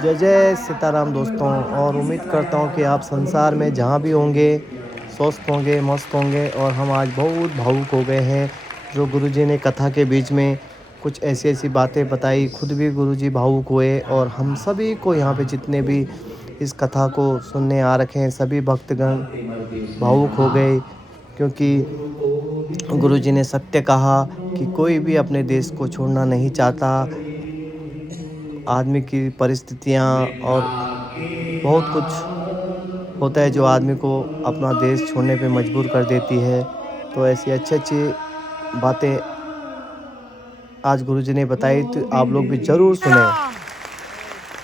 जय जय सीताराम दोस्तों। और उम्मीद करता हूँ कि आप संसार में जहाँ भी होंगे स्वस्थ होंगे, मस्त होंगे। और हम आज बहुत भावुक हो गए हैं जो गुरुजी ने कथा के बीच में कुछ ऐसी ऐसी बातें बताई। खुद भी गुरुजी भावुक हुए और हम सभी को यहाँ पे जितने भी इस कथा को सुनने आ रखे हैं सभी भक्तगण भावुक हो गए, क्योंकि गुरुजी ने सत्य कहा कि कोई भी अपने देश को छोड़ना नहीं चाहता। आदमी की परिस्थितियाँ और बहुत कुछ होता है जो आदमी को अपना देश छोड़ने पे मजबूर कर देती है। तो ऐसी अच्छी अच्छी बातें आज गुरुजी ने बताई, तो आप लोग भी जरूर सुने।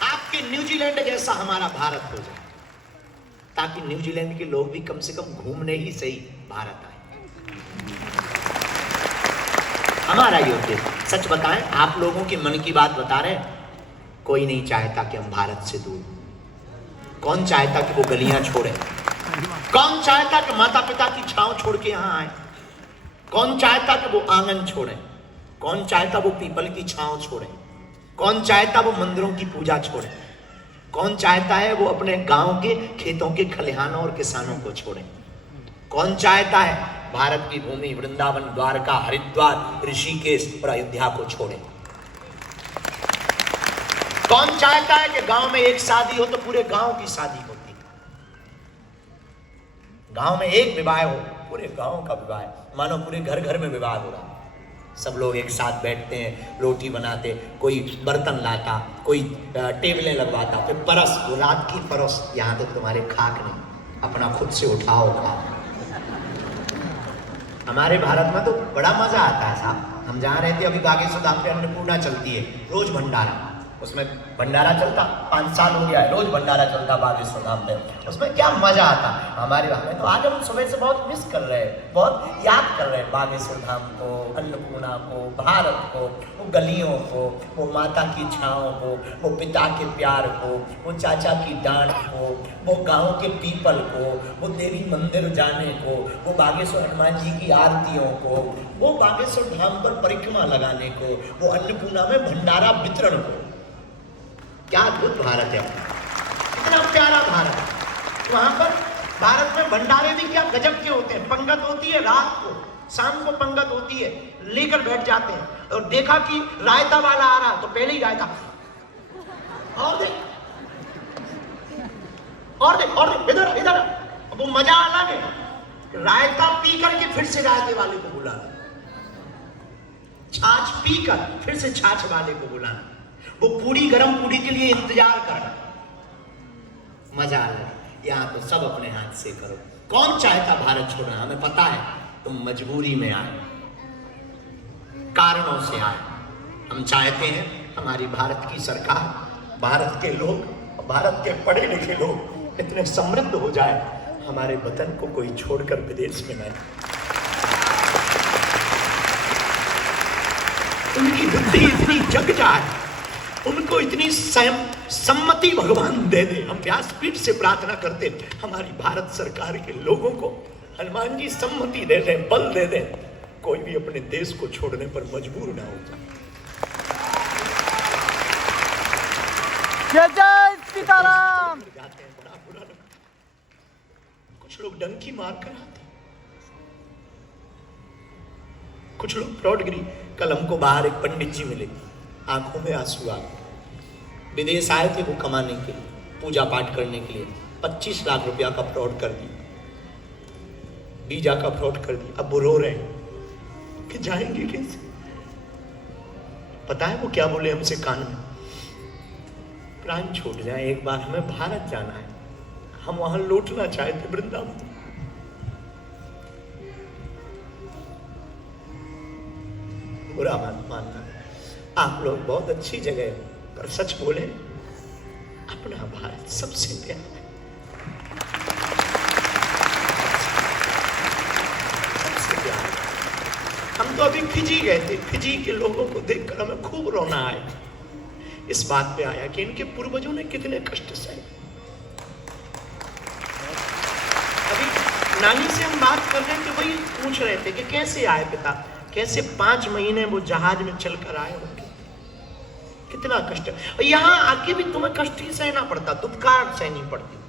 आपके न्यूजीलैंड जैसा हमारा भारत हो जाए, ताकि न्यूजीलैंड के लोग भी कम से कम घूमने ही सही भारत आए। हमारा योग्य सच बताएं, आप लोगों के मन की बात बता रहे हैं। कोई नहीं चाहता कि हम भारत से दूर। कौन चाहता कि वो गलियां छोड़े? कौन चाहता कि माता पिता की छांव छोड़ के यहां आए? कौन चाहता कि वो आंगन छोड़े? कौन चाहता वो पीपल की छांव छोड़े? कौन चाहता वो मंदिरों की पूजा छोड़े? कौन चाहता है वो अपने गांव के खेतों के खलिहानों और किसानों को छोड़े? कौन चाहता है भारत की भूमि वृंदावन, द्वारका, हरिद्वार, ऋषिकेश और अयोध्या को छोड़े? कौन चाहता है कि गांव में एक शादी हो तो पूरे गांव की शादी होती है? गांव में एक विवाह हो, पूरे गांव का विवाह, मानो पूरे घर घर में विवाह हो रहा। सब लोग एक साथ बैठते हैं, रोटी बनाते, कोई बर्तन लाता, कोई टेबलें लगवाता, फिर परस, वो रात की परस, यहाँ तो तुम्हारे खाक नहीं, अपना खुद से उठाओ खाओ। हमारे भारत में तो बड़ा मजा आता है साहब। हम जहाँ रहते अभी बागेश्वर धाम पे अन्नपूर्णा चलती है, रोज भंडारा। उसमें भंडारा चलता 5 साल हो गया है, रोज भंडारा चलता बागेश्वर धाम पे। उसमें क्या मजा आता हमारे वहाँ में। तो आज हम सुबह से बहुत मिस कर रहे हैं, बहुत याद कर रहे हैं बागेश्वर धाम को, अन्नपूर्णा को, भारत को, वो गलियों को, वो माता की छाँव को, वो पिता के प्यार को, वो चाचा की डांट को, वो गाँव के पीपल को, वो देवी मंदिर जाने को, वो बागेश्वर हनुमान जी की आरतियों को, वो बागेश्वर धाम पर परिक्रमा लगाने को, वो अन्नपूर्णा में भंडारा वितरण को। क्या अद्भुत भारत है, इतना प्यारा भारत। वहां पर भारत में भंडारे भी क्या गजब के होते हैं। पंगत होती है रात को, शाम को पंगत होती है, लेकर बैठ जाते हैं। और देखा कि रायता वाला आ रहा तो पहले ही रायता, और देख और देख और देख, इधर इधर। वो मजा अलग है। रायता पी करके फिर से रायते वाले को बुलाना, छाछ पीकर फिर से छाछ वाले को बुलाना, वो पूरी गरम पूरी के लिए इंतजार करना। मजा आ रहा है। यहाँ तो सब अपने हाथ से करो। कौन चाहता भारत छोड़ना? हमें पता है तुम मजबूरी में आए, कारणों से आए। हम चाहते हैं हमारी भारत की सरकार, भारत के लोग, भारत के पढ़े लिखे लोग इतने समृद्ध हो जाए, हमारे वतन को कोई छोड़कर विदेश में न। उनकी बुद्धि इतनी जग जाए, उनको इतनी सम्मति भगवान दे दे। हम व्यासपीठ से प्रार्थना करते हमारी भारत सरकार के लोगों को हनुमान जी सम्मति दे दें, बल दे दें, कोई भी अपने देश को छोड़ने पर मजबूर ना हो जाए। जय जय सीताराम। जाते हैं, बड़ा बुरा लगता है। कुछ लोग डंकी मार कर आते, कुछ लोग फ्रॉडगिरी। कल हमको बाहर एक पंडित जी मिले, आंखों में आंसू आ गए। विदेश आए थे वो कमाने के लिए, पूजा पाठ करने के लिए। 25 लाख रुपया का फ्रॉड कर दिया, वीजा का फ्रॉड कर दिया। अब वो रो रहे हैं कि जाएंगे कैसे। पता है वो क्या बोले हमसे कान में? प्राण छूट जाए, एक बार हमें भारत जाना है, हम वहां लौटना चाहते वृंदावन। बुरा मत मानना, आप लोग बहुत अच्छी जगह हो, पर सच बोले अपना भारत सबसे प्यारा है, सबसे प्यारा। हम तो अभी फिजी गए थे, फिजी के लोगों को देखकर हमें खूब रोना आया। इस बात पे आया कि इनके पूर्वजों ने कितने कष्ट सहे। अभी नानी से हम बात कर रहे थे, वही पूछ रहे थे कि कैसे आए पिता, कैसे 5 महीने वो जहाज में चलकर आए होंगे, कितना कष्ट है। यहाँ आके भी तुम्हें कष्ट ही सहना पड़ता, दुत्कार सहनी पड़ती।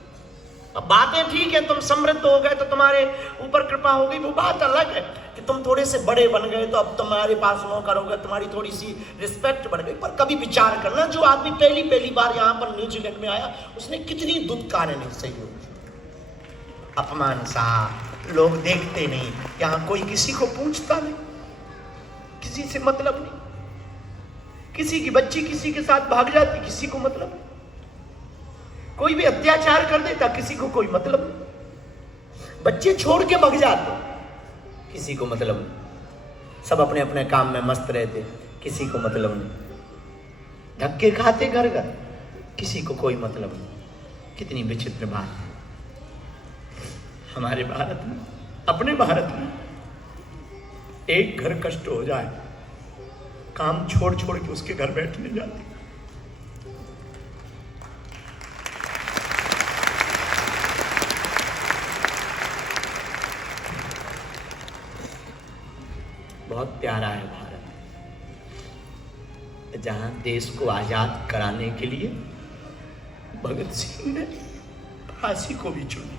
अब बातें ठीक है, तुम समृद्ध हो गए तो तुम्हारे ऊपर कृपा हो गई, वो बात अलग है कि तुम थोड़े से बड़े बन गए तो अब तुम्हारे पास नौकर हो गए, तुम्हारी थोड़ी सी रिस्पेक्ट बढ़ गई। पर कभी विचार करना, जो आदमी पहली बार यहाँ पर न्यूजीलैंड में आया, उसने कितनी दुत्कारें नहीं सही हो, अपमान सहा, लोग देखते नहीं, यहाँ कोई किसी को पूछता नहीं, किसी से मतलब नहीं, किसी की बच्ची किसी के साथ भाग जाती, किसी को मतलब नहीं, कोई भी अत्याचार कर देता, किसी को कोई मतलब नहीं, बच्चे छोड़ के भाग जाते, किसी को मतलब नहीं, सब अपने अपने काम में मस्त रहते, किसी को मतलब नहीं, धक्के खाते घर घर, किसी को कोई मतलब नहीं। कितनी विचित्र बात है। हमारे भारत में, अपने भारत में एक घर कष्ट हो जाए, काम छोड़ छोड़ के उसके घर बैठने जाते। बहुत प्यारा है भारत, जहां देश को आजाद कराने के लिए भगत सिंह ने फांसी को भी चुनी।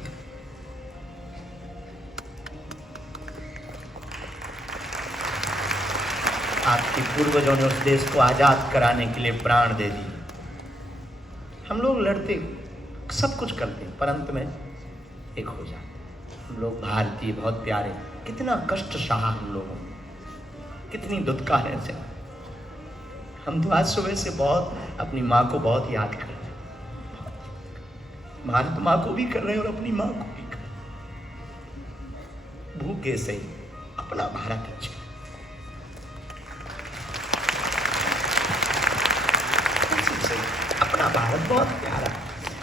आपके पूर्वजों ने उस देश को आजाद कराने के लिए प्राण दे दिए। हम लोग लड़ते, सब कुछ करते, पर अंत में एक हो जाते। हम लोग भारतीय बहुत प्यारे, कितना कष्ट सहा हम लोगों, कितनी दुत्कारें से। हम तो आज सुबह से बहुत अपनी माँ को बहुत याद कर रहे हैं, भारत माँ को भी कर रहे हैं और अपनी माँ को भी कर रहे हैं। भूखे से अपना भारत अच्छा, अपना भारत बहुत प्यारा।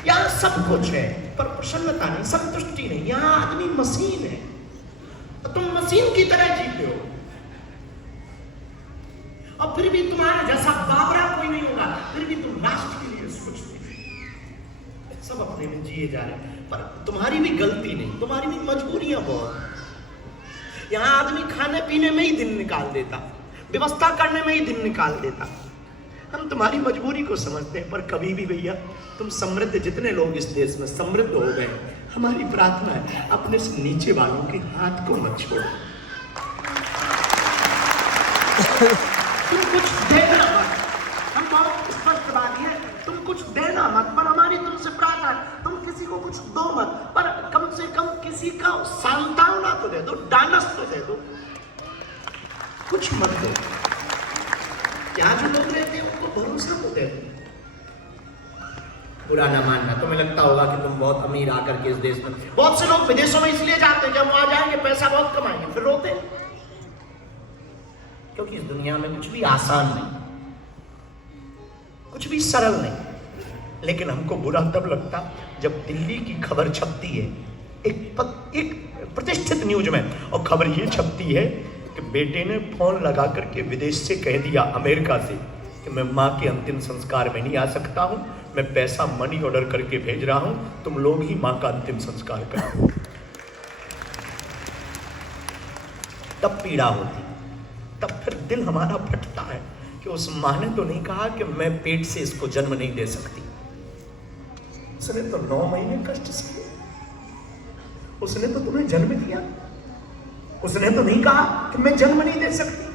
यहाँ सब कुछ है पर प्रसन्नता नहीं, संतुष्टि नहीं। यहाँ आदमी मशीन है, तुम मशीन की तरह जीते हो, और फिर भी तुम्हारा जैसा बाबरा कोई नहीं होगा, फिर भी तुम राष्ट्र के लिए सोचते हो। सब अपने में जिए जा रहे हैं, पर तुम्हारी भी गलती नहीं, तुम्हारी भी मजबूरियां बहुत। यहाँ आदमी खाने पीने में ही दिन निकाल देता, व्यवस्था करने में ही दिन निकाल देता। हम तुम्हारी मजबूरी को समझते हैं, पर कभी भी भैया तुम समृद्ध, जितने लोग इस देश में समृद्ध हो गए, हमारी प्रार्थना है अपने से नीचे वालों के हाथ को मत छोड़ो। तुम कुछ देना मत, हम बहुत स्पष्टवादी हैं, तुम कुछ देना मत, पर हमारी तुमसे प्रार्थना है तुम किसी को कुछ दो मत, पर कम से कम किसी का सांत्वना तो दे दो, डानस तो दे दो, कुछ मत दो। यहाँ जो लोग रहते हैं उनको भरोसा तो दे दो। बुरा ना मानना, तुम्हें लगता होगा कि तुम बहुत अमीर आकर के इस देश में, बहुत से लोग विदेशों में इसलिए जाते हैं, जब वहां जाएंगे पैसा बहुत कमाएंगे, फिर रोते हैं, क्योंकि इस दुनिया में कुछ भी आसान नहीं, कुछ भी सरल नहीं। लेकिन हमको बुरा तब लगता जब दिल्ली की खबर छपती है एक प्रतिष्ठित न्यूज में, और खबर ये छपती है कि बेटे ने फोन लगा करके विदेश से कह दिया, अमेरिका से, कि मैं माँ के अंतिम संस्कार में नहीं आ सकता हूँ, मैं पैसा मनी ऑर्डर करके भेज रहा हूँ, तुम लोग ही माँ का अंतिम संस्कार करो। तब पीड़ा होती, तब फिर दिल हमारा फटता है कि उस माँ ने तो नहीं कहा कि मैं पेट से इसको जन्म नहीं दे सकती, उसने तो 9 महीने कष्ट सहे, उसने तो तुम्हें जन्म दिया, उसने तो नहीं कहा कि मैं जन्म नहीं दे सकती।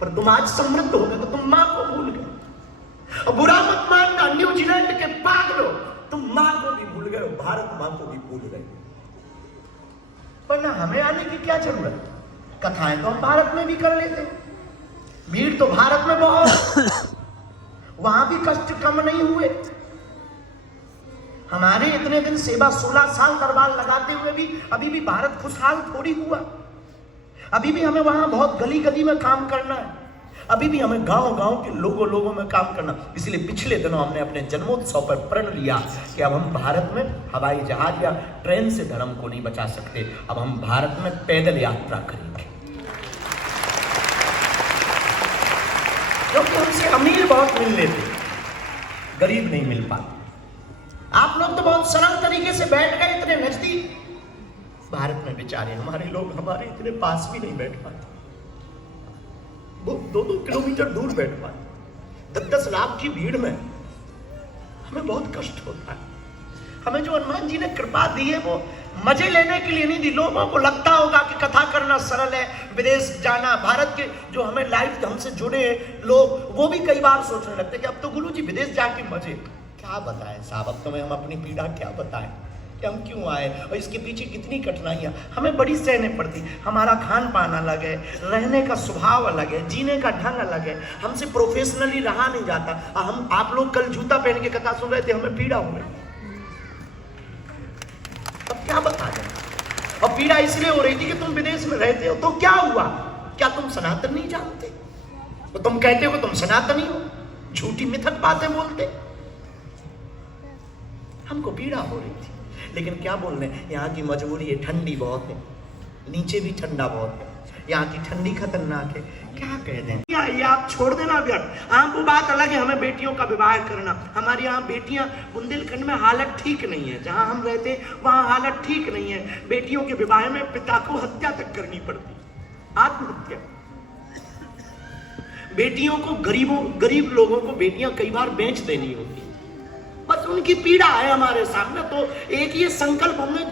पर तुम आज समृद्ध हो गए तो तुम माँ को भूल गए। और बुरा मत मानना न्यूजीलैंड के पागलों, तुम माँ को भी भूल गए, भारत माँ को भी भूल गए। वरना हमें आने की क्या जरूरत, कथाएं तो हम भारत में भी कर लेते, भीड़ तो भारत में बहुत, वहां भी कष्ट कम नहीं हुए। हमारे इतने दिन सेवा, 16 साल दरबार लगाते हुए भी अभी भी भारत खुशहाल थोड़ी हुआ। अभी भी हमें वहां बहुत गली गली में काम करना है, अभी भी हमें गांव गांव के लोगों में काम करना। इसलिए पिछले दिनों हमने अपने जन्मोत्सव पर प्रण लिया कि अब हम भारत में हवाई जहाज या ट्रेन से धर्म को नहीं बचा सकते, अब हम भारत में पैदल यात्रा करेंगे, क्योंकि हमसे अमीर बहुत मिल लेते, गरीब नहीं मिल पाते। आप लोग तो बहुत सरल तरीके से बैठ गए इतने नजदीक, भारत में बेचारे हमारे लोग हमारे इतने पास भी नहीं बैठ पाते, वो 2-2 किलोमीटर दूर बैठ पाते। 10-10 लाख की भीड़ में हमें बहुत कष्ट होता है। हमें जो हनुमान जी ने कृपा दी है वो मजे लेने के लिए नहीं दी। लोगों को लगता होगा कि कथा करना सरल है, विदेश जाना, भारत के जो हमें लाइफ हमसे जुड़े लोग वो भी कई बार सोचने लगते कि अब तो गुरु जी विदेश जाके मजे। क्या बताएं साहब, अब तुम्हें हम अपनी पीड़ा क्या बताएं कि हम क्यों आए और इसके पीछे कितनी कठिनाइयां हमें बड़ी सहने पड़ती। हमारा खान पान अलग है, रहने का स्वभाव अलग है, जीने का ढंग अलग है, हमसे प्रोफेशनली रहा नहीं जाता। हम आप लोग कल जूता पहन के कथा सुन रहे थे, हमें पीड़ा हो रही। अब क्या बता दें, और पीड़ा इसलिए हो रही थी कि तुम विदेश में रहते हो तो क्या हुआ, क्या तुम सनातन नहीं जानते? तो तुम कहते हो तुम सनातनी हो, झूठी मिथक बातें बोलते। हमको पीड़ा हो रही थी, लेकिन क्या बोल रहे, यहाँ की मजबूरी है, ठंडी बहुत है, नीचे भी ठंडा बहुत है, यहाँ की ठंडी खतरनाक है। क्या कह दें, ये आप छोड़ देना व्यर्थ। हाँ वो बात अलग है, हमें बेटियों का विवाह करना, हमारे यहाँ बेटियां बुंदेलखंड में हालत ठीक नहीं है, जहाँ हम रहते वहाँ हालत ठीक नहीं है। बेटियों के विवाह में पिता को हत्या तक करनी पड़ती, आत्महत्या। बेटियों को गरीब लोगों को बेटियां कई बार बेच देनी होती, बस उनकी पीड़ा है हमारे सामने। तो एक ये संकल्प हमने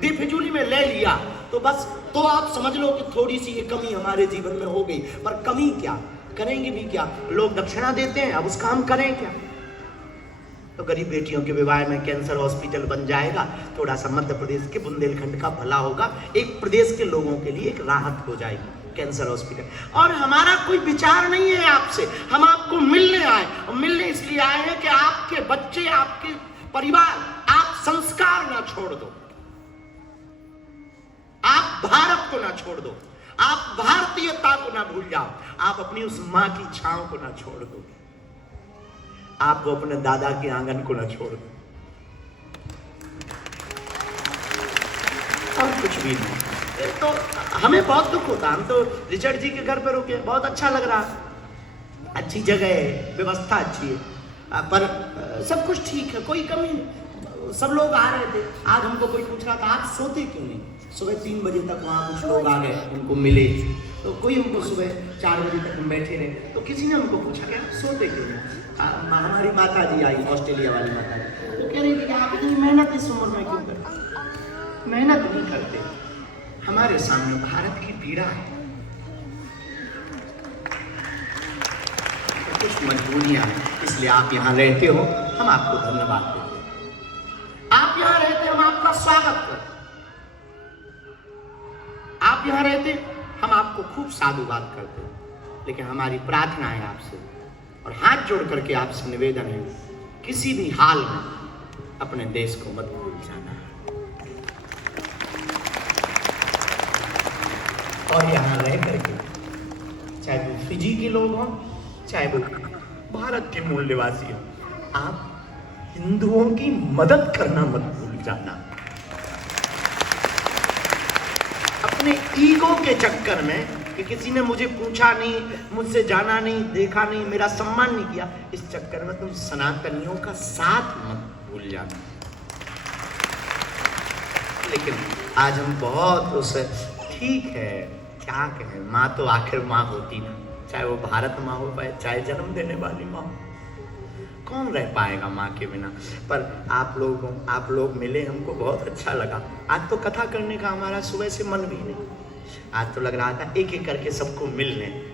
बेफिजूली में ले लिया, तो बस तो आप समझ लो कि थोड़ी सी ये कमी हमारे जीवन में हो गई। पर कमी क्या, करेंगे भी क्या, लोग दक्षिणा देते हैं, अब उसका हम करें क्या? तो गरीब बेटियों के विवाह में कैंसर हॉस्पिटल बन जाएगा, थोड़ा सा मध्य प्रदेश के बुंदेलखंड का भला होगा, एक प्रदेश के लोगों के लिए एक राहत हो जाएगी कैंसर हॉस्पिटल। और हमारा कोई विचार नहीं है आपसे, हम आपको मिलने आए, और मिलने इसलिए आए हैं कि आपके बच्चे, आपके परिवार, आप संस्कार ना छोड़ दो, आप भारत को ना छोड़ दो, आप भारतीयता को ना भूल जाओ, आप अपनी उस मां की छांव को ना छोड़ दो, आप वो अपने दादा के आंगन को ना छोड़ दो, और कुछ भी नहीं। तो हमें बहुत दुख होता, हम तो रिचर्ड जी के घर पे रुके, बहुत अच्छा लग रहा, अच्छी जगह है, व्यवस्था अच्छी है, पर सब कुछ ठीक है, कोई कमी नहीं। सब लोग आ रहे थे, आज हमको कोई पूछ रहा था आप सोते क्यों नहीं? सुबह 3 बजे तक वहाँ कुछ लोग आ गए, उनको मिले, तो कोई हमको सुबह 4 बजे तक हम बैठे रहे, तो किसी ने हमको पूछा कि आप सोते क्यों नहीं? हमारी माता जी आई, ऑस्ट्रेलिया वाली माता जी, तो कह रही थी कि आप इतनी मेहनत इस उम्र में क्यों करते? मेहनत नहीं करते, हमारे सामने भारत की पीड़ा है, तो कुछ मजबूरियां हैं, इसलिए आप यहाँ रहते हो, हम आपको धन्यवाद देते हैं। आप यहाँ रहते, हम आपका स्वागत करते, आप यहाँ रहते, हम आपको खूब साधुवाद करते, लेकिन हमारी प्रार्थना है आपसे और हाथ जोड़ करके आपसे निवेदन है, किसी भी हाल में अपने देश को मत भूल जाना। और यहाँ रह करके, चाहे वो फिजी के लोग हों, चाहे वो भारत के मूल निवासी हों, आप हिंदुओं की मदद करना मत भूल जाना। अपने ईगो के चक्कर में कि किसी ने मुझे पूछा नहीं, मुझसे जाना नहीं, देखा नहीं, मेरा सम्मान नहीं किया, इस चक्कर में तुम सनातनियों का साथ मत भूल जाना। लेकिन आज हम बहुत उस, ठीक है क्या कहें, माँ तो आखिर माँ होती ना, चाहे वो भारत माँ हो पाए, चाहे जन्म देने वाली माँ हो, कौन रह पाएगा माँ के बिना। पर आप लोग मिले, हमको बहुत अच्छा लगा। आज तो कथा करने का हमारा सुबह से मन भी नहीं, आज तो लग रहा था एक एक करके सबको मिल लें,